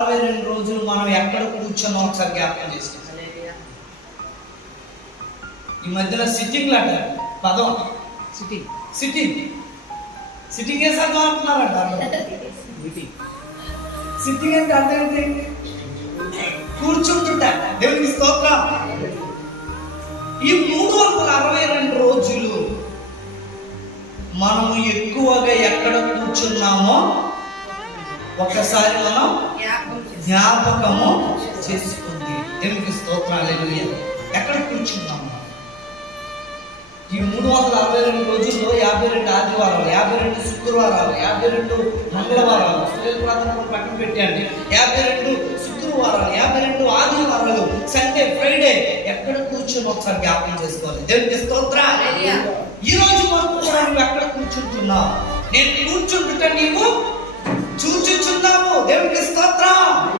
అరవై రెండు రోజులు మనం ఎక్కడ కూర్చున్నాం ఒకసారి జ్ఞాపకం చేసుకోండి ఈ మధ్యన సిట్టింగ్ అంటారు. పదం. సిట్టింగ్. సిట్టింగ్. సిట్టింగ్ ఏ సర్దం అంటున్నారంట సిట్టింగ్ అంటే అర్థం ఏంటి? కూర్చుంటుంటా దేవునికి స్తోత్రం. ఈ మూడు వందల అరవై రెండు రోజులు మనము ఎక్కువగా ఎక్కడ కూర్చున్నామో ఒకసారి మనం జ్ఞాపకము చేసుకుంది. దేవునికి స్తోత్రాలు ఎక్కడ కూర్చున్నాము ఈ మూడు వందల అరవై రెండు రోజుల్లో యాభై రెండు ఆదివారాలు యాభై రెండు శుక్రవారాలు యాభై రెండు మంగళవారాలు స్త్రీల ప్రార్థన పక్కన పెట్టండి యాభై రెండు శుక్రవారాలు యాభై రెండు ఆదివారాలు సండే ఫ్రైడే. ఎక్కడ కూర్చొని ఒకసారి జ్ఞాపకం చేసుకోవాలి దేవునికి స్తోత్ర ఈ రోజు వరకు కూడా నువ్వు ఎక్కడ కూర్చుంటున్నావు? నేను కూర్చుంటుంటే